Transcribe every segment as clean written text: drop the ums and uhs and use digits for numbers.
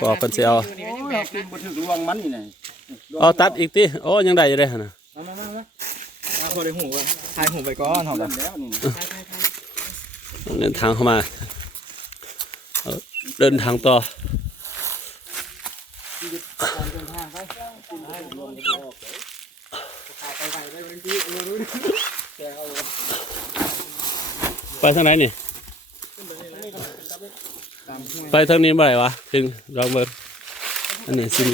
ปอกกันเสียวกินบนถึงรวงมันนี่ไงเอาตัดอีกทีโอ้ยังได้อยู่เลยนะมาพอได้หูว่าถ่ายหูไปก้อนหอมแล้วนี่เดินทางเข้ามาเดินทางต่อไปทางไหนนี่ไปทางนี้เมื่อไหร่วะถึงลองเบิร์อันนี้สิ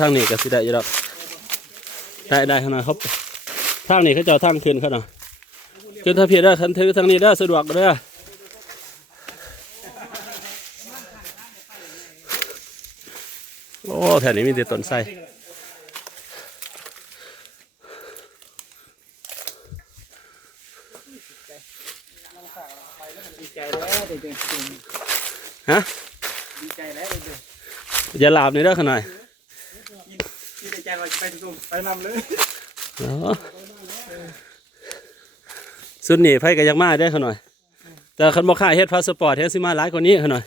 ทางนี้ก็สิได้อยู่หรอกได้ขนาดครับทางนี้เขาจะทางขึ้นเขาหน่อยขึ้นถ้าเพียรได้คันถือทางนี้ได้สะดวกเลยโอ้แถวนี้มีแต่ต้นไทรฮะดีใจแล้วอย่าหลับนี่ได้ขนาดดีใจไปนำเลยสุดนี่ไฟก็ยังมาได้ขนาดแต่คันบอกค่าเฮ็ดพาสปอร์ตเฮ็ดสิมาหลายกว่านี้ขนาด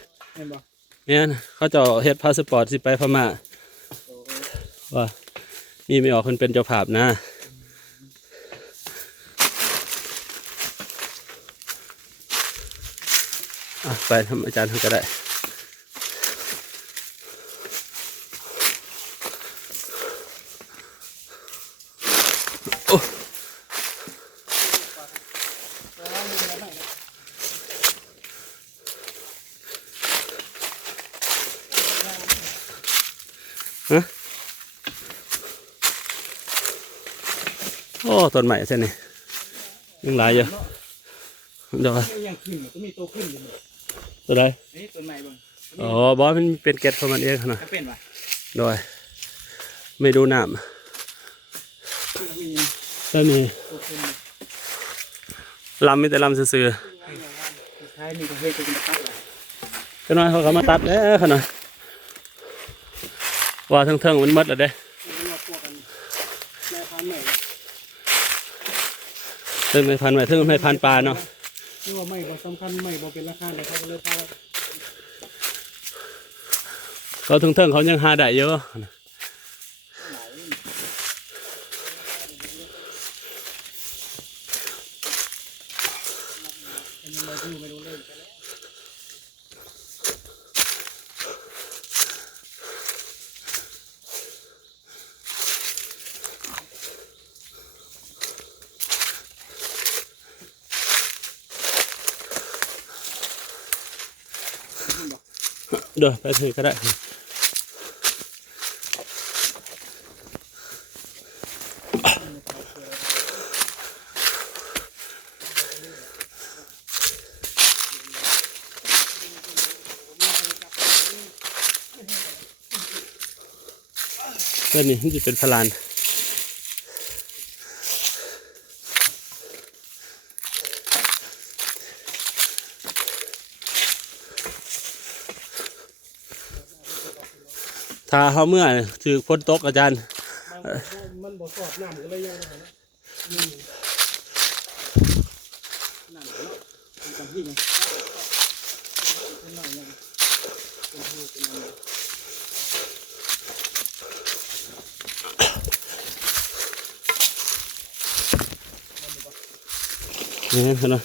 เนี่ยเขาจะเฮ็ดพาสปอร์ตสิไปพม่าว่ามีไม่ออกคนเป็นเจ้าภาพนะไปทำอาจารย์เขาก็ได้โอ้ฮะโอ้ต้นใหม่ใช่ไหมยังหลายอยู่เดี๋ยวยังขึ้นก็มีตัวขึ้นอยู่ตัวใดนี่ต้นใหม่บ้างอ๋อบอสมันเป็นเกล็ดของมันเองขนาดเป็นวะโดยไม่ดูน้ำแล้วนี่ลำมีแต่ลำซื่อใช่มีตัวเฮ็ดตัวตัดก็น้อยเขาก็มาตัดขนาดว่าทั้งมันมัดเลยเด้ถึงไม่พันใหม่ถึงไม่พันปลาเนาะนี่ว่าไม่บ่สำคัญไม่บ่เป็นราคาเลยเขาก็เลยพาเขาทั้งเขายังหาได้เยอะเดี๋ยวไปถือก็ได้เรื่องนี้มันจะเป็นพลานถ้าเขาเมื่อถือพ้นตกอาจารย์มันบ่สอบน้ำก็เลยยังไงน้ำเนาะมันจำที่ไงนี่เห็นไหม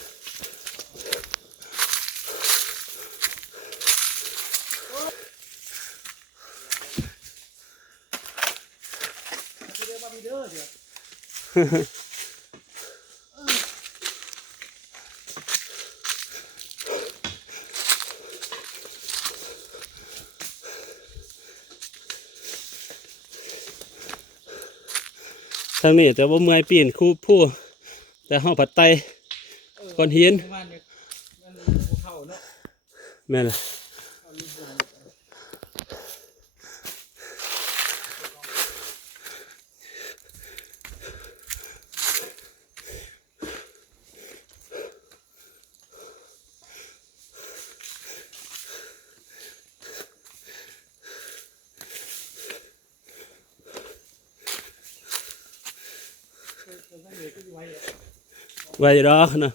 ทางนี้แต่ว่าเมื่อยปีนคู่ผู้แต่ห้องผัดไตก้อนหินแม่นละไว้รอนะ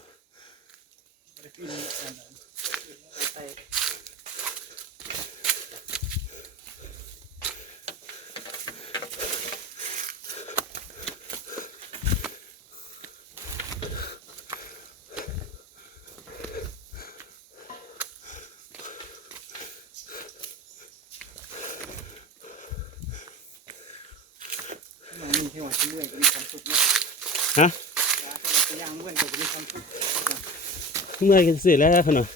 มีที่ว่าเมื่อยก็มีความสุขนะ ฮะ ตัวอย่างเมื่อยก็มีความสุข เมื่อยกันสิแล้วขนาด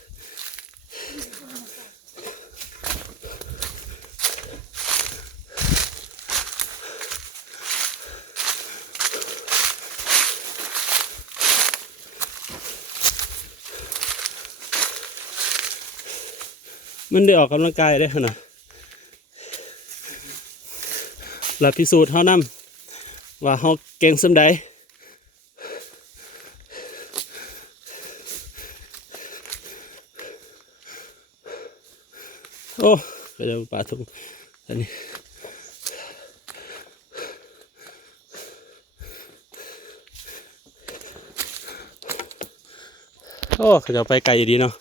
มันได้ออกกำลังกายได้ขนาดหลับพิสูจน์เท่านำว่าเขาเก่งสำใดโอ้ไปเดี๋ยวป่าทุ่งอันนี้โอ้เขาจะไปไกลอยู่ดีเนาะ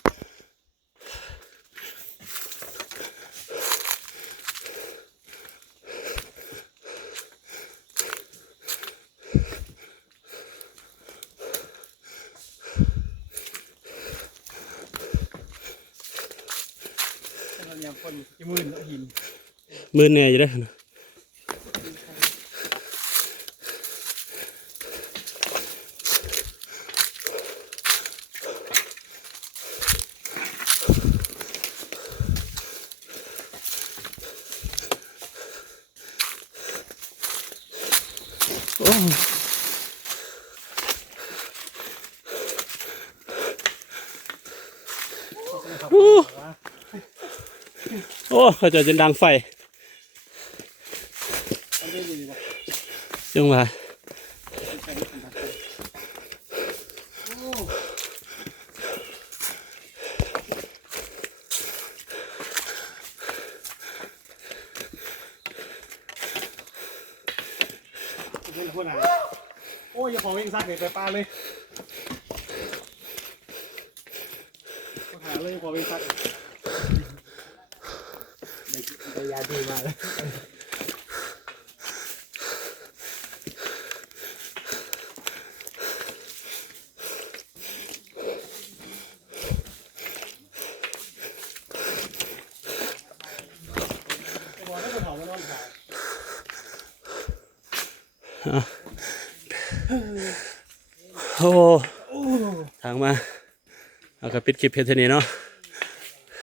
เราอย่างคนที่มื่นหิน มือแน่อยู่ได้ขนาดโอ้โอ้เขาจะจนดังไฟยังมาเป็นคนไหนโอ้ยอย่าขอวิ่งซักเลยไปป้าเลยหาเลยขอวิ่งซักได้ยาดีมาเลยโอ้ทางมาเอากระปิดคลิปเพจนี้เนาะ